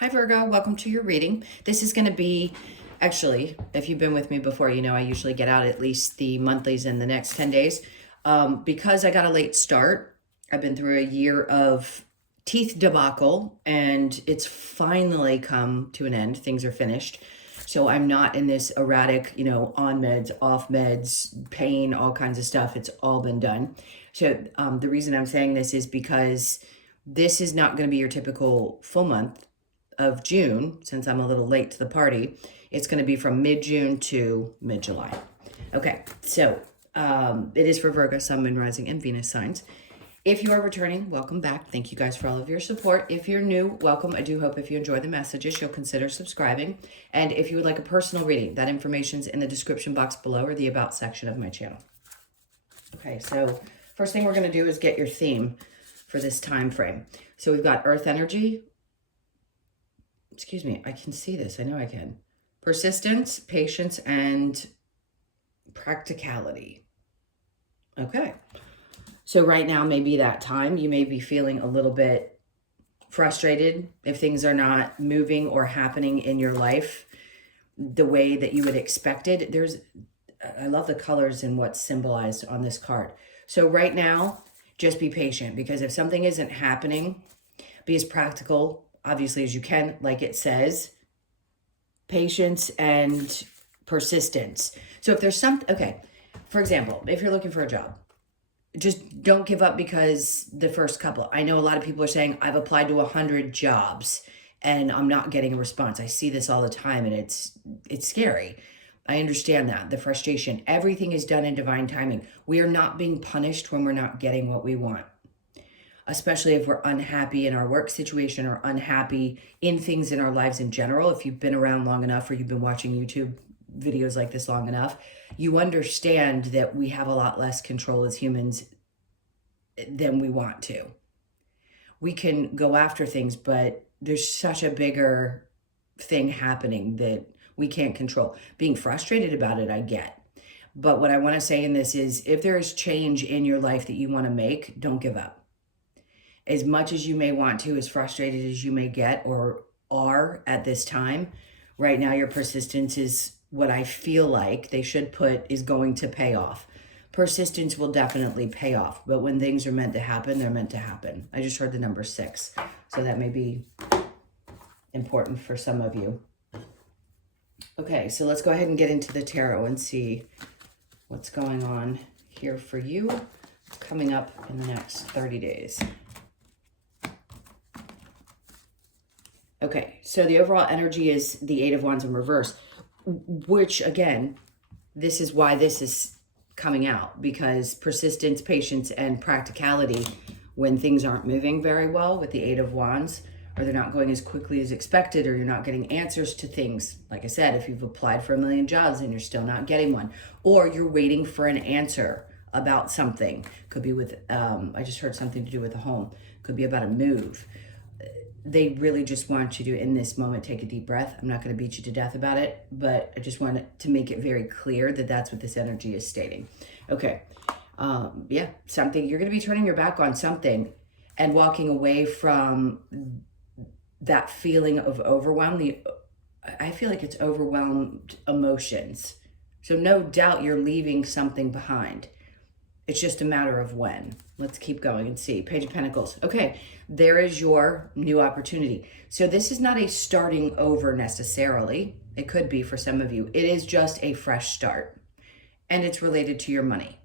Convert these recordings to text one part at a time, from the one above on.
Hi Virgo, welcome to your reading. This is going to be, actually, if you've been with me before, you know I usually get out at least the monthlies in the next 10 days. Because I got a late start, I've been through a year of teeth debacle and it's finally come to an end. Things are finished. So I'm not in this erratic, on meds, off meds, pain, all kinds of stuff. It's all been done. So the reason I'm saying this is because this is not going to be your typical full month of June, since I'm a little late to the party. It's going to be from mid-June to mid-July. Okay, so it is for Virgo, Sun, Moon, Rising, and Venus signs. If you are returning, welcome back. Thank you guys for all of your support. If you're new, welcome. I do hope if you enjoy the messages, you'll consider subscribing. And if you would like a personal reading, that information's in the description box below or the About section of my channel. Okay, so first thing we're going to do is get your theme for this time frame. So we've got Earth energy. Excuse me, I can see this. I know I can. Persistence, patience, and practicality. Okay. So right now may be that time. You may be feeling a little bit frustrated if things are not moving or happening in your life the way that you would expect it. I love the colors and what's symbolized on this card. So right now, just be patient, because if something isn't happening, be as practical obviously as you can, like it says, patience and persistence. So if there's something, okay, for example, if you're looking for a job, just don't give up because the first couple, I know a lot of people are saying, I've applied to 100 jobs and I'm not getting a response. I see this all the time and it's scary. I understand that, the frustration. Everything is done in divine timing. We are not being punished when we're not getting what we want, especially if we're unhappy in our work situation or unhappy in things in our lives in general. If you've been around long enough or you've been watching YouTube videos like this long enough, you understand that we have a lot less control as humans than we want to. We can go after things, but there's such a bigger thing happening that we can't control. Being frustrated about it, I get. But what I want to say in this is, if there is change in your life that you want to make, don't give up. As much as you may want to, as frustrated as you may get or are at this time, right now your persistence is what I feel like they should put is going to pay off. Persistence will definitely pay off, but when things are meant to happen, they're meant to happen. I just heard the number 6, so that may be important for some of you. Okay, so let's go ahead and get into the tarot and see what's going on here for you coming up in the next 30 days. Okay, so the overall energy is the 8 of Wands in reverse, which again, this is why this is coming out, because persistence, patience, and practicality, when things aren't moving very well with the 8 of Wands, or they're not going as quickly as expected, or you're not getting answers to things. Like I said, if you've applied for 1 million jobs and you're still not getting one, or you're waiting for an answer about something, could be with, I just heard something to do with a home, could be about a move. They really just want you to, in this moment, take a deep breath. I'm not going to beat you to death about it, but I just want to make it very clear that that's what this energy is stating. Okay. Yeah, something, you're going to be turning your back on something and walking away from that feeling of overwhelm. I feel like it's overwhelmed emotions. So no doubt you're leaving something behind. It's just a matter of when. Let's keep going and see. Page of Pentacles. Okay, there is your new opportunity. So this is not a starting over necessarily. It could be for some of you. It is just a fresh start. And it's related to your money.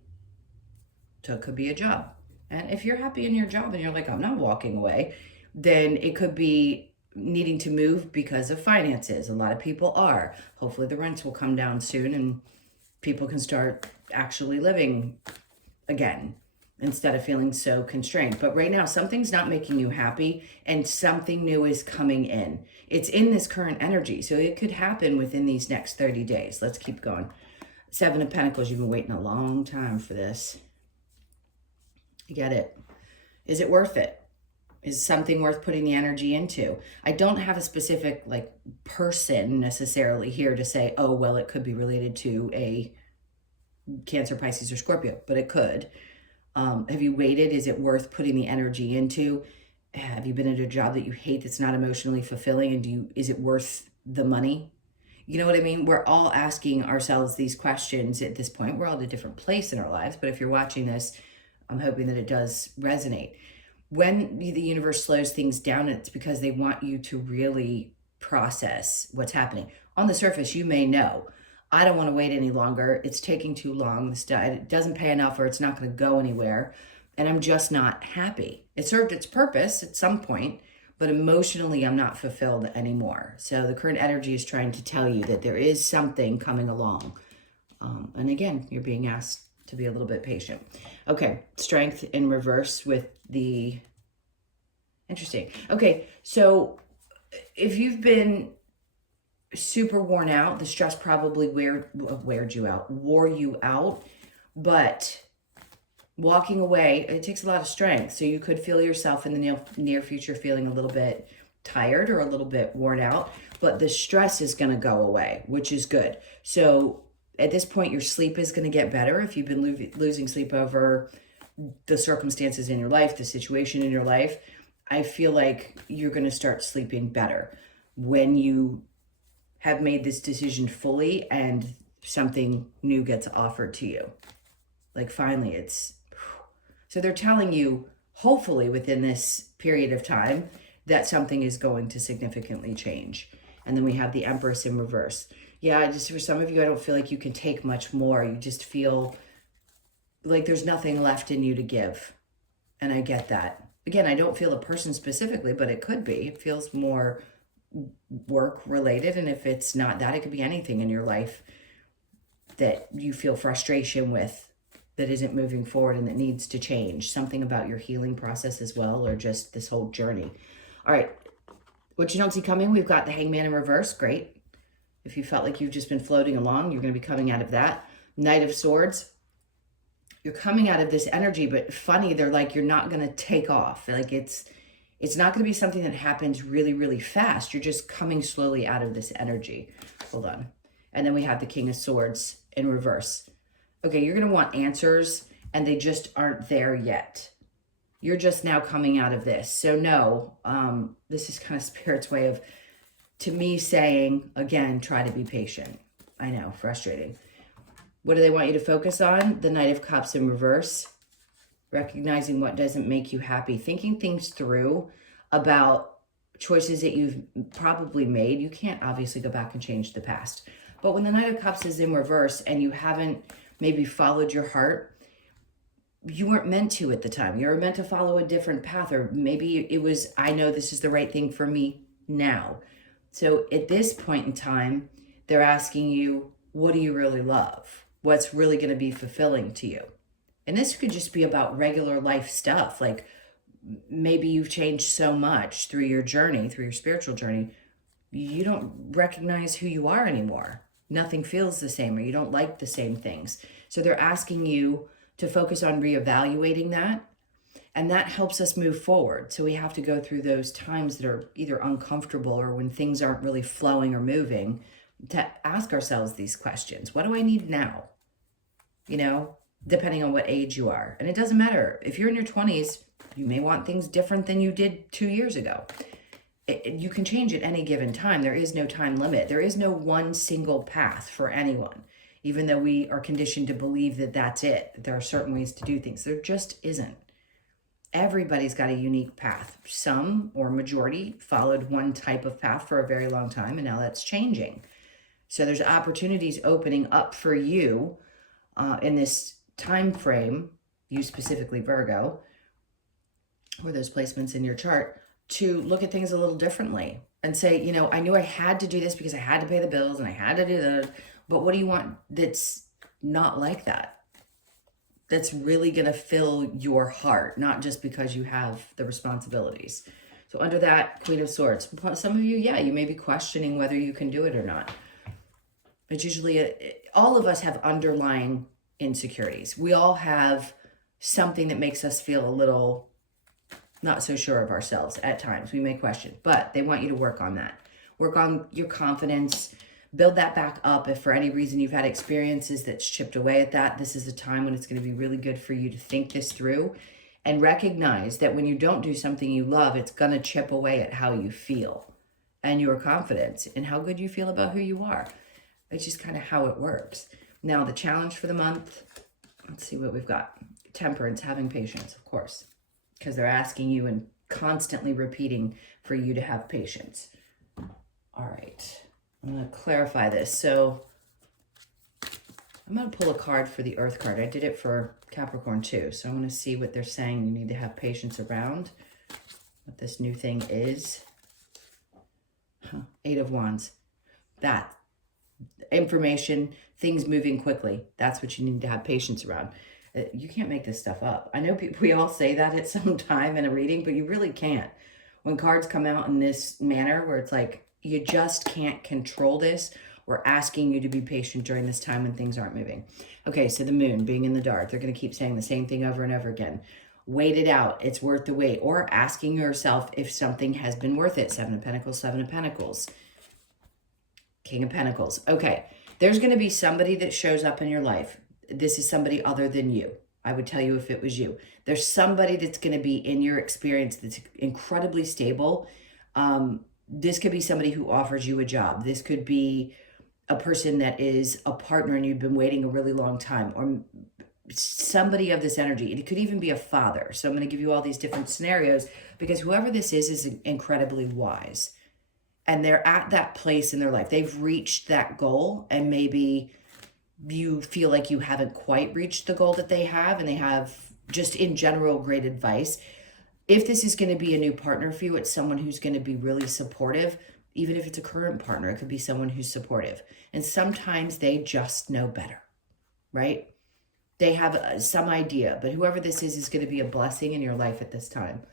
So it could be a job. And if you're happy in your job and you're like, I'm not walking away, then it could be needing to move because of finances. A lot of people are. Hopefully the rents will come down soon and people can start actually living again, instead of feeling so constrained. But right now, something's not making you happy and something new is coming in. It's in this current energy, so it could happen within these next 30 days. Let's keep going. 7 of Pentacles, you've been waiting a long time for this. You get it. Is it worth it? Is something worth putting the energy into? I don't have a specific person necessarily here to say, oh, well, it could be related to a Cancer, Pisces, or Scorpio, but it could. Have you waited? Is it worth putting the energy into? Have you been at a job that you hate that's not emotionally fulfilling? And is it worth the money? You know what I mean? We're all asking ourselves these questions at this point. We're all at a different place in our lives, but if you're watching this, I'm hoping that it does resonate. When the universe slows things down, it's because they want you to really process what's happening. On the surface, you may know, I don't want to wait any longer. It's taking too long. It doesn't pay enough, or it's not going to go anywhere. And I'm just not happy. It served its purpose at some point, but emotionally, I'm not fulfilled anymore. So the current energy is trying to tell you that there is something coming along. And again, you're being asked to be a little bit patient. Okay, strength in reverse with the... Interesting. Okay, so if you've been super worn out, the stress probably wore you out, but walking away, it takes a lot of strength. So you could feel yourself in the near future feeling a little bit tired or a little bit worn out, but the stress is going to go away, which is good. So at this point, your sleep is going to get better. If you've been losing sleep over the circumstances in your life, the situation in your life, I feel like you're going to start sleeping better when you have made this decision fully and something new gets offered to you. Like finally, so they're telling you, hopefully within this period of time, that something is going to significantly change. And then we have the Empress in reverse. Yeah, just for some of you, I don't feel like you can take much more. You just feel like there's nothing left in you to give. And I get that. Again, I don't feel a person specifically, but it could be. It feels more work related. And if it's not that, it could be anything in your life that you feel frustration with, that isn't moving forward and that needs to change. Something about your healing process as well, or just this whole journey. All right. What you don't see coming, we've got the Hangman in reverse. Great. If you felt like you've just been floating along, you're going to be coming out of that. Knight of Swords. You're coming out of this energy, but funny, they're like, you're not going to take off. Like it's not going to be something that happens really, really fast. You're just coming slowly out of this energy. Hold on. And then we have the King of Swords in reverse. Okay, you're going to want answers, and they just aren't there yet. You're just now coming out of this. So no, this is kind of Spirit's way of, to me, saying, again, try to be patient. I know, frustrating. What do they want you to focus on? The Knight of Cups in reverse. Recognizing what doesn't make you happy. Thinking things through about choices that you've probably made. You can't obviously go back and change the past. But when the Knight of Cups is in reverse and you haven't maybe followed your heart, you weren't meant to at the time. You were meant to follow a different path, or maybe it was, I know this is the right thing for me now. So at this point in time, they're asking you, what do you really love? What's really going to be fulfilling to you? And this could just be about regular life stuff. Like maybe you've changed so much through your journey, through your spiritual journey, you don't recognize who you are anymore. Nothing feels the same, or you don't like the same things. So they're asking you to focus on reevaluating that. And that helps us move forward. So we have to go through those times that are either uncomfortable or when things aren't really flowing or moving, to ask ourselves these questions. What do I need now? You know, depending on what age you are. And it doesn't matter. If you're in your 20s, you may want things different than you did 2 years ago. You can change at any given time. There is no time limit. There is no one single path for anyone, even though we are conditioned to believe that that's it. There are certain ways to do things. There just isn't. Everybody's got a unique path. Some, or majority, followed one type of path for a very long time, and now that's changing. So there's opportunities opening up for you in this time frame, you specifically Virgo, or those placements in your chart, to look at things a little differently and say, you know, I knew I had to do this because I had to pay the bills and I had to do that, but what do you want that's not like that? That's really going to fill your heart, not just because you have the responsibilities. So under that, Queen of Swords, some of you, yeah, you may be questioning whether you can do it or not. It's usually, all of us have underlying insecurities. We all have something that makes us feel a little not so sure of ourselves at times. We may question, but they want you to work on that. Work on your confidence, build that back up. If for any reason you've had experiences that's chipped away at that, this is a time when it's going to be really good for you to think this through and recognize that when you don't do something you love, it's going to chip away at how you feel and your confidence and how good you feel about who you are. It's just kind of how it works. Now, the challenge for the month, let's see what we've got. Temperance, having patience, of course, because they're asking you and constantly repeating for you to have patience. All right, I'm going to clarify this. So I'm going to pull a card for the Earth card. I did it for Capricorn too. So I'm going to see what they're saying you need to have patience around, what this new thing is. Eight of Wands. That information, things moving quickly. That's what you need to have patience around. You can't make this stuff up. I know we all say that at some time in a reading, but you really can't. When cards come out in this manner where it's like, you just can't control this, we're asking you to be patient during this time when things aren't moving. Okay, so the moon being in the dark, they're going to keep saying the same thing over and over again. Wait it out. It's worth the wait. Or asking yourself if something has been worth it. Seven of Pentacles, Seven of Pentacles. King of Pentacles. Okay, there's going to be somebody that shows up in your life. This is somebody other than you. I would tell you if it was you. There's somebody that's going to be in your experience that's incredibly stable. This could be somebody who offers you a job. This could be a person that is a partner and you've been waiting a really long time, or somebody of this energy. It could even be a father. So I'm going to give you all these different scenarios because whoever this is incredibly wise. And they're at that place in their life. They've reached that goal, and maybe you feel like you haven't quite reached the goal that they have, and they have just in general great advice. If this is going to be a new partner for you, it's someone who's going to be really supportive. Even if it's a current partner, it could be someone who's supportive. And sometimes they just know better, right? They have some idea, but whoever this is going to be a blessing in your life at this time.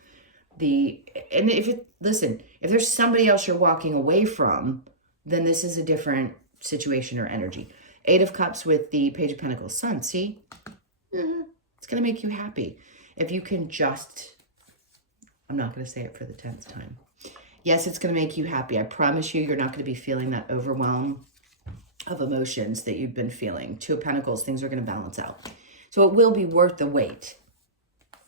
Listen, if there's somebody else you're walking away from, then this is a different situation or energy. Eight of Cups with the Page of Pentacles. Sun, see? It's going to make you happy. If you can just, I'm not going to say it for the 10th time. Yes, it's going to make you happy. I promise you, you're not going to be feeling that overwhelm of emotions that you've been feeling. Two of Pentacles, things are going to balance out. So it will be worth the wait.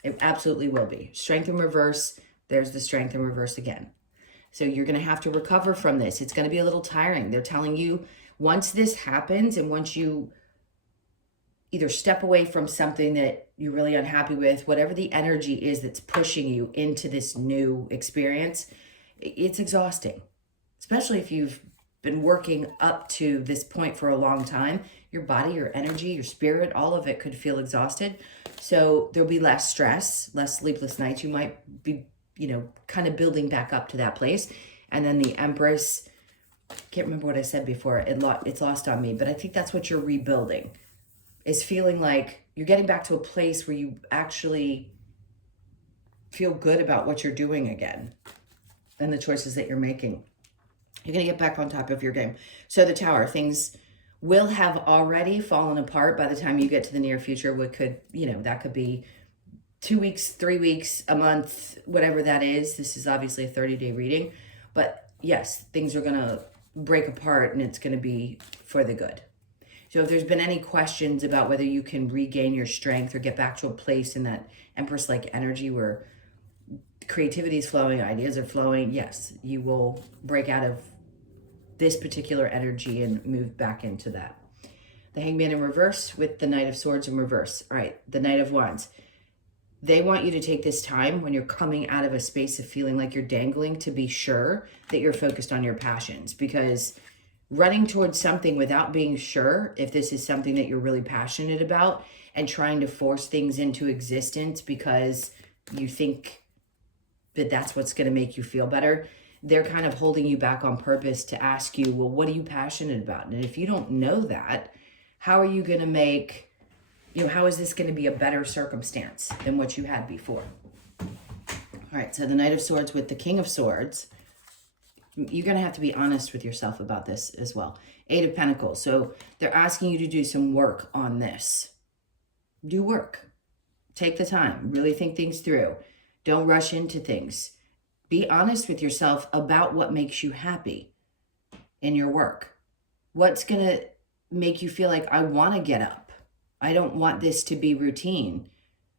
It absolutely will be. Strength in reverse. There's the strength in reverse again. So you're going to have to recover from this. It's going to be a little tiring. They're telling you once this happens and once you either step away from something that you're really unhappy with, whatever the energy is that's pushing you into this new experience, it's exhausting. Especially if you've been working up to this point for a long time. Your body, your energy, your spirit, all of it could feel exhausted. So there'll be less stress, less sleepless nights. You might be, kind of building back up to that place. And then the Empress, I can't remember what I said before. It's lost on me, but I think that's what you're rebuilding, is feeling like you're getting back to a place where you actually feel good about what you're doing again and the choices that you're making. You're going to get back on top of your game. So the Tower, things will have already fallen apart by the time you get to the near future. What could, that could be 2 weeks, 3 weeks, a month, whatever that is. This is obviously a 30-day reading. But yes, things are going to break apart and it's going to be for the good. So if there's been any questions about whether you can regain your strength or get back to a place in that Empress-like energy where creativity is flowing, ideas are flowing, yes, you will break out of this particular energy and move back into that. The Hangman in reverse with the Knight of Swords in reverse. All right, the Knight of Wands. They want you to take this time when you're coming out of a space of feeling like you're dangling to be sure that you're focused on your passions, because running towards something without being sure if this is something that you're really passionate about and trying to force things into existence because you think that that's what's going to make you feel better, they're kind of holding you back on purpose to ask you, well, what are you passionate about? And if you don't know that, how are you going to make, how is this going to be a better circumstance than what you had before? All right, so the Knight of Swords with the King of Swords. You're going to have to be honest with yourself about this as well. Eight of Pentacles. So they're asking you to do some work on this. Do work. Take the time. Really think things through. Don't rush into things. Be honest with yourself about what makes you happy in your work. What's going to make you feel like, I want to get up. I don't want this to be routine.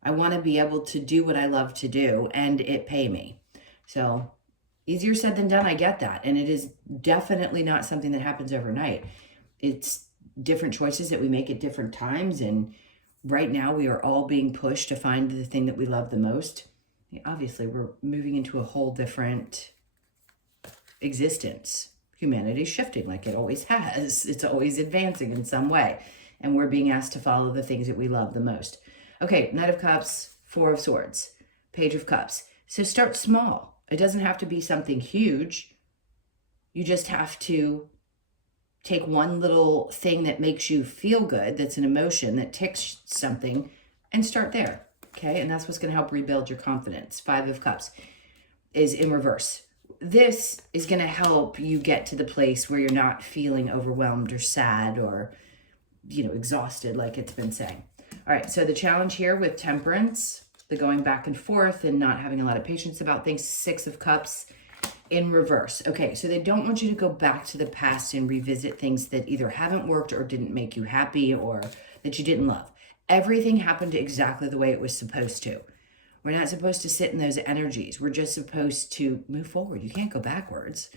I want to be able to do what I love to do and it pay me. So easier said than done, I get that. And it is definitely not something that happens overnight. It's different choices that we make at different times. And right now we are all being pushed to find the thing that we love the most. Obviously, we're moving into a whole different existence. Humanity's shifting like it always has. It's always advancing in some way. And we're being asked to follow the things that we love the most. Okay, Knight of Cups, Four of Swords, Page of Cups. So start small. It doesn't have to be something huge. You just have to take one little thing that makes you feel good, that's an emotion that ticks something, and start there. Okay, and that's what's going to help rebuild your confidence. Five of Cups is in reverse. This is going to help you get to the place where you're not feeling overwhelmed or sad or, exhausted, like it's been saying. All right, so the challenge here with Temperance, the going back and forth and not having a lot of patience about things, Six of Cups in reverse. Okay, so they don't want you to go back to the past and revisit things that either haven't worked or didn't make you happy or that you didn't love. Everything happened exactly the way it was supposed to. We're not supposed to sit in those energies. We're just supposed to move forward. You can't go backwards.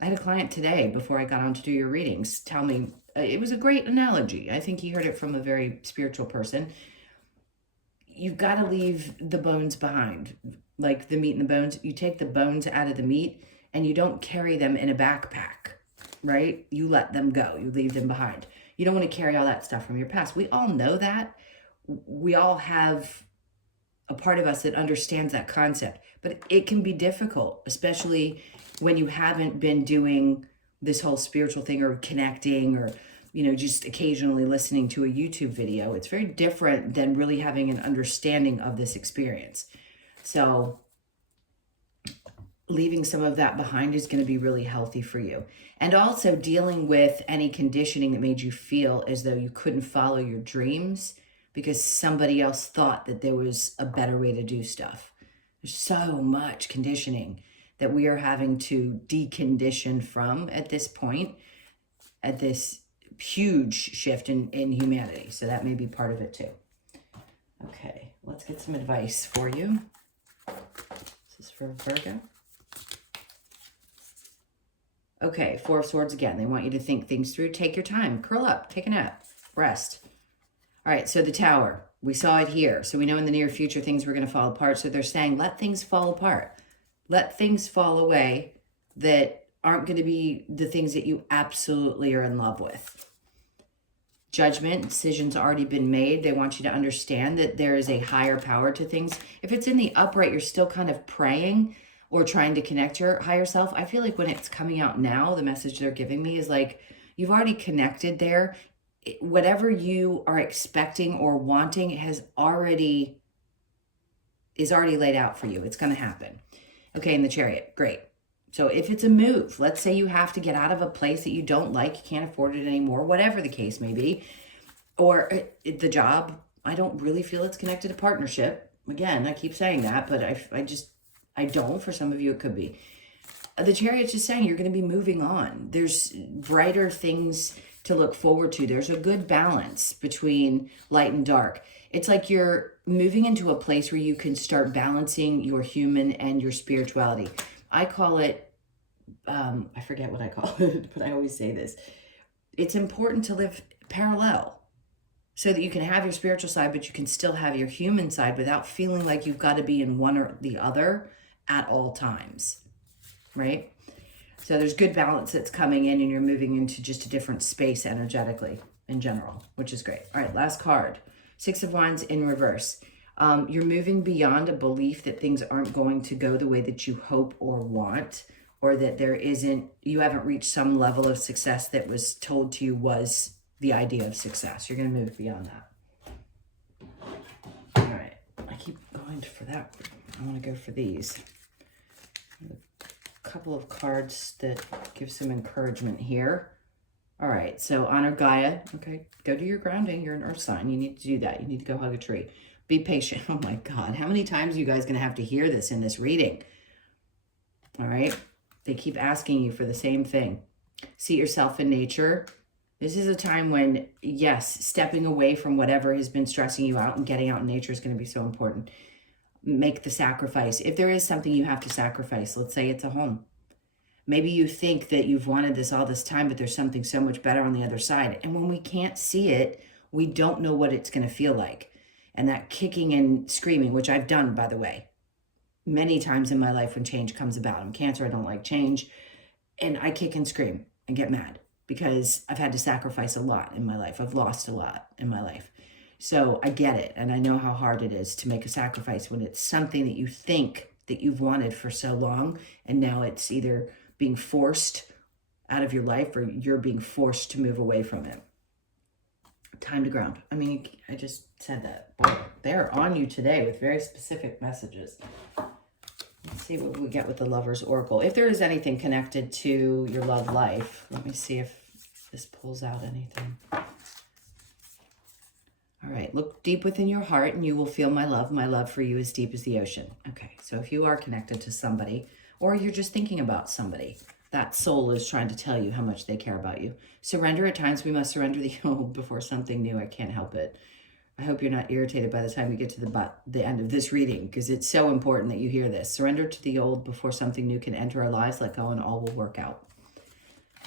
I had a client today, before I got on to do your readings, tell me, it was a great analogy. I think he heard it from a very spiritual person. You've got to leave the bones behind, like the meat and the bones. You take the bones out of the meat and you don't carry them in a backpack, right? You let them go. You leave them behind. You don't want to carry all that stuff from your past. We all know that. We all have a part of us that understands that concept, but it can be difficult, especially when you haven't been doing this whole spiritual thing or connecting or, just occasionally listening to a YouTube video. It's very different than really having an understanding of this experience. So leaving some of that behind is going to be really healthy for you. And also dealing with any conditioning that made you feel as though you couldn't follow your dreams because somebody else thought that there was a better way to do stuff. There's so much conditioning that we are having to decondition from at this point, at this huge shift in humanity. So that may be part of it too. Okay, let's get some advice for you. This is for Virgo. Okay, Four of Swords again. They want you to think things through. Take your time. Curl up. Take a nap. Rest. All right, so the Tower. We saw it here. So we know in the near future things were going to fall apart. So they're saying let things fall apart. Let things fall away that aren't going to be the things that you absolutely are in love with. Judgment, decisions already been made. They want you to understand that there is a higher power to things. If it's in the upright, you're still kind of praying or trying to connect your higher self. I feel like when it's coming out now, the message they're giving me is like, you've already connected there. Whatever you are expecting or wanting is already laid out for you. It's going to happen. Okay, in the Chariot, great. So if it's a move, let's say you have to get out of a place that you don't like, you can't afford it anymore, whatever the case may be, or the job, I don't really feel it's connected to partnership. Again, I keep saying that, but I don't. For some of you, it could be. The Chariot's just saying you're going to be moving on. There's brighter things to look forward to. There's a good balance between light and dark. It's like you're moving into a place where you can start balancing your human and your spirituality. I call it, I forget what I call it, but I always say this. It's important to live parallel so that you can have your spiritual side, but you can still have your human side without feeling like you've got to be in one or the other at all times, right? So there's good balance that's coming in and you're moving into just a different space energetically in general, which is great. All right, last card. Six of Wands in reverse. You're moving beyond a belief that things aren't going to go the way that you hope or want, or that you haven't reached some level of success that was told to you was the idea of success. You're going to move beyond that. All right, I keep going for that. I want to go for these. A couple of cards that give some encouragement here. All right, so honor Gaia. Okay, go do your grounding. You're an earth sign. You need to do that. You need to go hug a tree. Be patient. Oh my God, how many times are you guys going to have to hear this in this reading? All right, they keep asking you for the same thing. See yourself in nature. This is a time when, yes, stepping away from whatever has been stressing you out and getting out in nature is going to be so important. Make the sacrifice. If there is something you have to sacrifice, let's say it's a home. Maybe you think that you've wanted this all this time, but there's something so much better on the other side. And when we can't see it, we don't know what it's going to feel like. And that kicking and screaming, which I've done, by the way, many times in my life when change comes about. I'm Cancer, I don't like change. And I kick and scream and get mad because I've had to sacrifice a lot in my life. I've lost a lot in my life. So I get it. And I know how hard it is to make a sacrifice when it's something that you think that you've wanted for so long. And now it's either being forced out of your life or you're being forced to move away from it. Time to ground. I mean, I just said that. Boy, they're on you today with very specific messages. Let's see what we get with the Lover's Oracle. If there is anything connected to your love life, let me see if this pulls out anything. All right, look deep within your heart and you will feel my love. My love for you is deep as the ocean. Okay, so if you are connected to somebody or you're just thinking about somebody, that soul is trying to tell you how much they care about you. Surrender. At times we must surrender the old before something new. I can't help it. I hope you're not irritated by the time we get to the end of this reading, because it's so important that you hear this. Surrender to the old before something new can enter our lives. Let go and all will work out.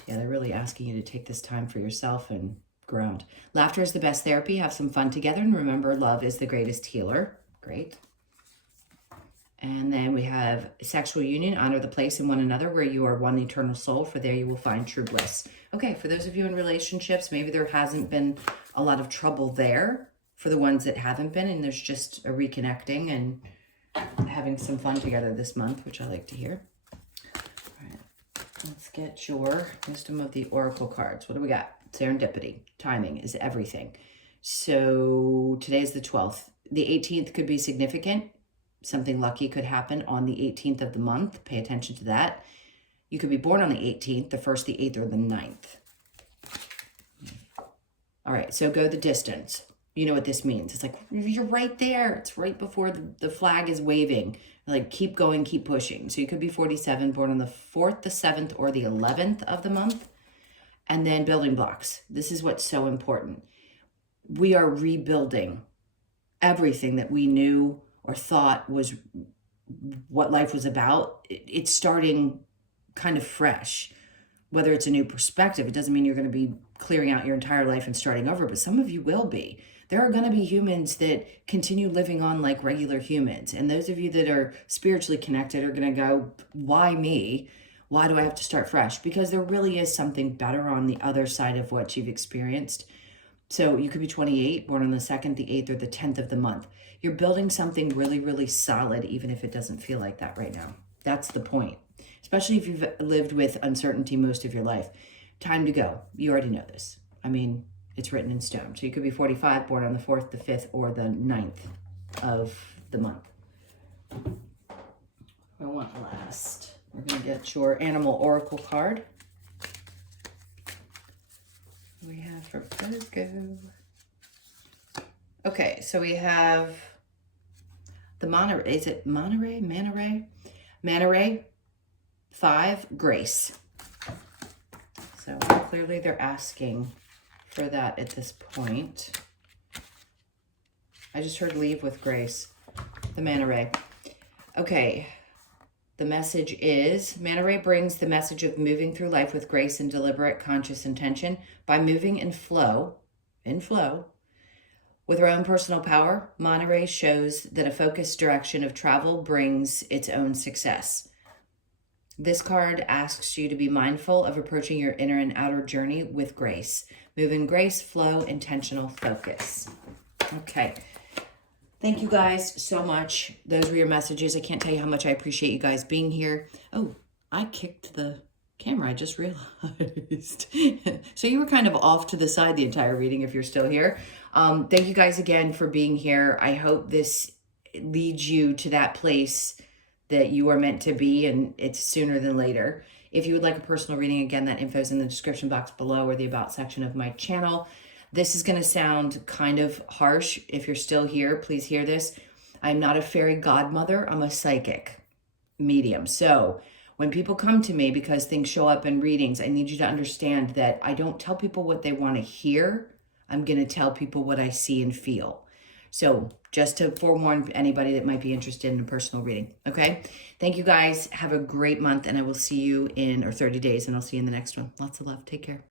Yeah, they're really asking you to take this time for yourself and ground. Laughter is the best therapy. Have some fun together. And remember, love is the greatest healer. Great. And then we have sexual union. Honor the place in one another where you are one eternal soul, for there you will find true bliss. Okay, for those of you in relationships, maybe there hasn't been a lot of trouble there. For the ones that haven't been, and there's just a reconnecting and having some fun together this month, which I like to hear. All right, let's get your Wisdom of the Oracle cards. What do we got? Serendipity. Timing is everything. So today's the 12th. The 18th could be significant. Something lucky could happen on the 18th of the month. Pay attention to that. You could be born on the 18th, the 1st, the 8th, or the 9th. All right, so go the distance. You know what this means. It's like, you're right there. It's right before the flag is waving. Like, keep going, keep pushing. So you could be 47, born on the 4th, the 7th, or the 11th of the month. And then building blocks. This is what's so important. We are rebuilding everything that we knew or thought was what life was about. It's starting kind of fresh. Whether it's a new perspective, it doesn't mean you're going to be clearing out your entire life and starting over, but some of you will be. There are going to be humans that continue living on like regular humans. And those of you that are spiritually connected are going to go, why me? Why do I have to start fresh? Because there really is something better on the other side of what you've experienced. So you could be 28, born on the 2nd, the 8th, or the 10th of the month. You're building something really, really solid, even if it doesn't feel like that right now. That's the point. Especially if you've lived with uncertainty most of your life. Time to go. You already know this. I mean, it's written in stone. So you could be 45, born on the 4th, the 5th, or the 9th of the month. I want last. We're going to get your Animal Oracle card. We have for Virgo. Okay, so we have the Monterey. Is it Monterey? Monterey 5, Grace. So clearly they're asking for that at this point. I just heard leave with grace. The Manta Ray. Okay. The message is, Manta Ray brings the message of moving through life with grace and deliberate conscious intention. By moving in flow, with our own personal power, Manta Ray shows that a focused direction of travel brings its own success. This card asks you to be mindful of approaching your inner and outer journey with grace. Move in grace, flow, intentional focus. Okay. Thank you guys so much. Those were your messages. I can't tell you how much I appreciate you guys being here. Oh, I kicked the camera. I just realized. So you were kind of off to the side the entire reading if you're still here. Thank you guys again for being here. I hope this leads you to that place that you are meant to be, and it's sooner than later. If you would like a personal reading, again, that info is in the description box below or the About section of my channel. This is going to sound kind of harsh. If you're still here, please hear this. I'm not a fairy godmother. I'm a psychic medium. So When people come to me because things show up in readings, I need you to understand that I don't tell people what they want to hear. I'm going to tell people what I see and feel. So just to forewarn anybody that might be interested in a personal reading. Okay. Thank you guys. Have a great month, and I will see you in, or 30 days, and I'll see you in the next one. Lots of love. Take care.